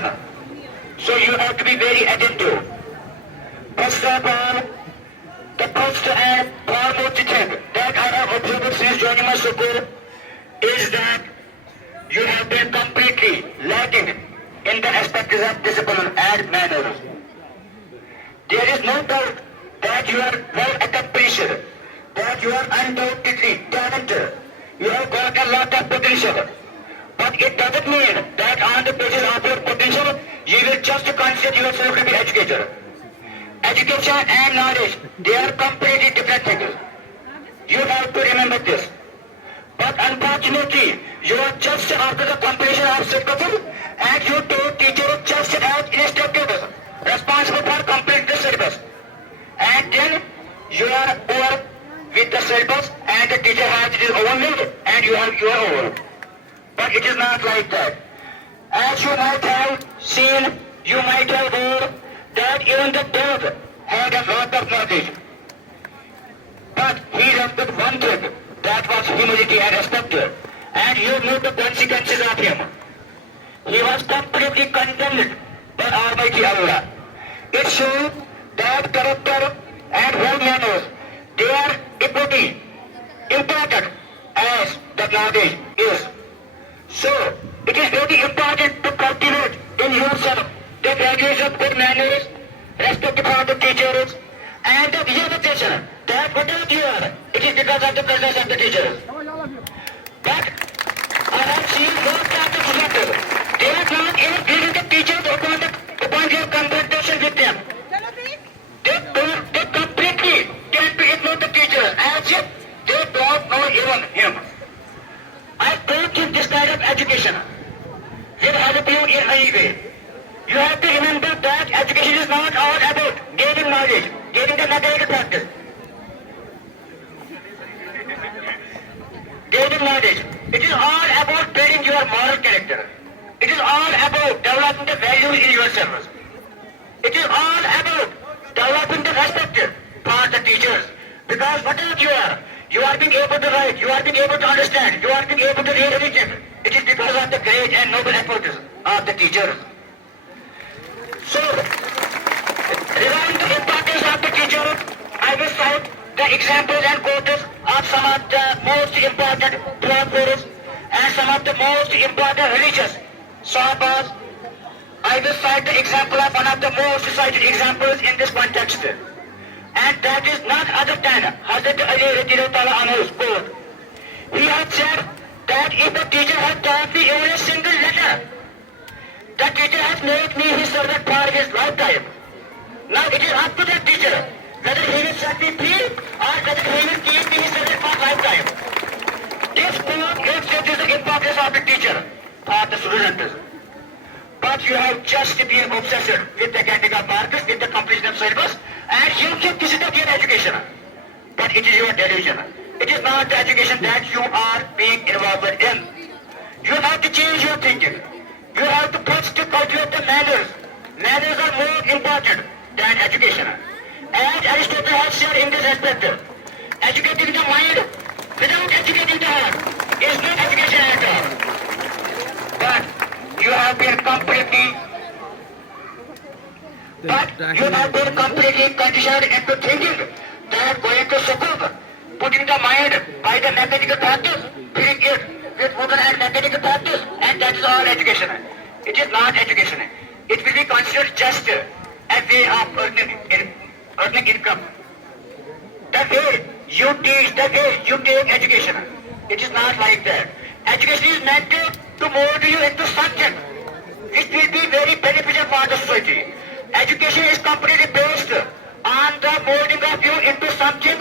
learn. So you have to be very attentive. First of all, the first and foremost thing that I have observed since joining my school is that you have been completely lacking in the aspects of discipline and manners. There is no doubt that you are well accomplished, that you are undoubtedly talented, you have got a lot of potential. But it doesn't mean that on the basis of your potential, you will just consider yourself to be educated. Education and knowledge, they are completely different things. You have to remember this. But unfortunately, you are just after the completion of syllabus and you take teachers just as instructors responsible for completing the syllabus. And then you are over with the syllabus and the teacher has his own lead and you have your own. But it is not like that. As you might have seen, you might have heard that even the dog had a lot of knowledge. But he respected one thing, that was humility and respect. And you knew the consequences of him. He was completely condemned by Almighty Allah. It shows that character and good manners, they are equally important as the knowledge is. So, it is very important to cultivate in yourself the values of good manners, respect for the teachers, and the realization that whatever you are, it is because of the presence of the teachers. But I have seen most of the students, they are not even giving the teachers upon their confrontation with them. They completely tend to ignore the teachers as if they don't know even him. I don't think this kind of education will help you in any way. You have to remember that education is not all about gaining knowledge, gaining the mechanical practice. Gaining knowledge. It is all about building your moral character. It is all about developing the values in yourselves. It is all about developing the respect for the teachers. Because whatever you are being able to write, you are being able to understand, you are being able to read anything. It is because of the great and noble efforts of the teachers. So, regarding the importance of the teacher, I will cite the examples and quotes of some of the most important prophets and some of the most important religious sahabas. I will cite the example of one of the most cited examples in this context. And that is none other than Hazrat Ali radiallahu anhu's quote. He had said that if the teacher had taught me even a single letter, the teacher has made me his servant for his lifetime. Now it is up to the teacher whether he will set me free or whether he will keep me his servant for lifetime. This quote illustrates the importance of the teacher for the students. But you have just been obsessed with the academic marks, with the completion of syllabus, and you think this is the real education. But it is your delusion. It is not the education that you are being involved in. You have to change your thinking. You have to first cultivate the manners. Manners are more important than education. As Aristotle has said in this aspect, educating the mind without educating the heart is not education at all. But you have been completely conditioned into thinking that going to school, putting the mind by the mechanical practice, filling it with wooden and mechanical practice, and that is all education. It is not education. It will be considered just a way of earning income. The way you teach, the way you take education, it is not like that. Education is meant to mold you into something which will be very beneficial for the society. Education is completely based on the molding of you into something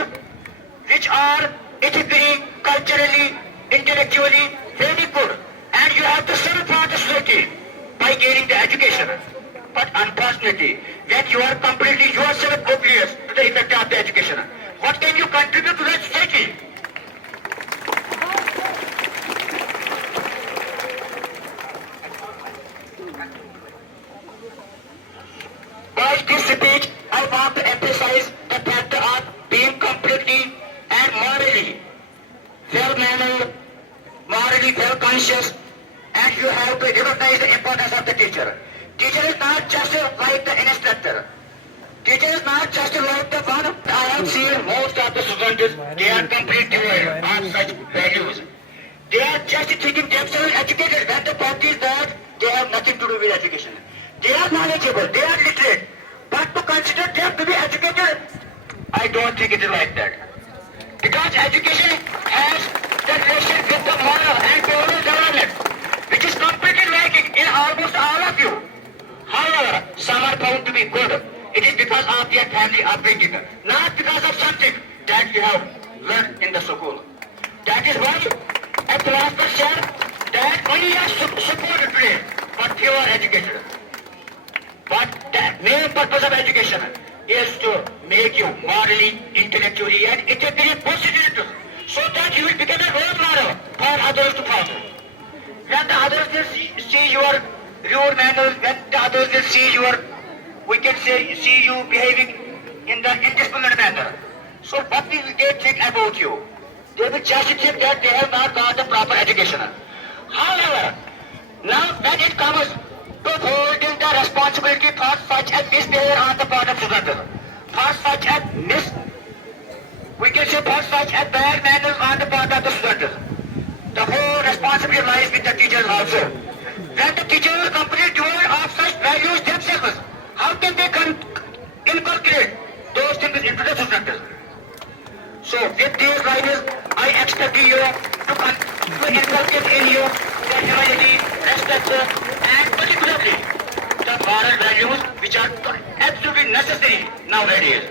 which are ethically, culturally, intellectually very good. And you have to serve for the society by gaining the education. But unfortunately, when you are completely yourself oblivious to the effect of the education, what can you contribute to the society? By this speech, I want to emphasize the fact of being completely and morally well-mannered, morally well-conscious, and you have to recognize the importance of the teacher. Teacher is not just like the instructor. Teacher is not just like the one. I have seen most of the students, they are completely devoid of such values. They are just thinking themselves educated. When the fact is that they have nothing to do with education. They are knowledgeable, they are literate. But to consider them to be educated, I don't think it is like that. Because education has the relation with the moral and moral development, which is completely lacking in almost all of you. However, some are found to be good. It is because of their family upbringing, not because of something that you have learned in the school. That is why a philosopher said that only are supported today, but few are educated. But the main purpose of education is to make you morally, intellectually, and ethically positive, so that you will become a role model for others to follow. When the others will see your rude manners, when the others will see your, we can say, see you behaving in the indisciplined manner. So what will they think about you? They will just think that they have not got the proper education. However, now when it comes to holding the responsibility for such a misbehavior on the part of students, for such a we can say for such a bad manners on the part of the students, the whole responsibility lies with the teachers also. When the teachers are completely devoid of such values themselves, how can they inculcate those things into the students? So with these lines, I expect you to inculcate in you the humanity, respect, and particularly the moral values which are absolutely necessary nowadays.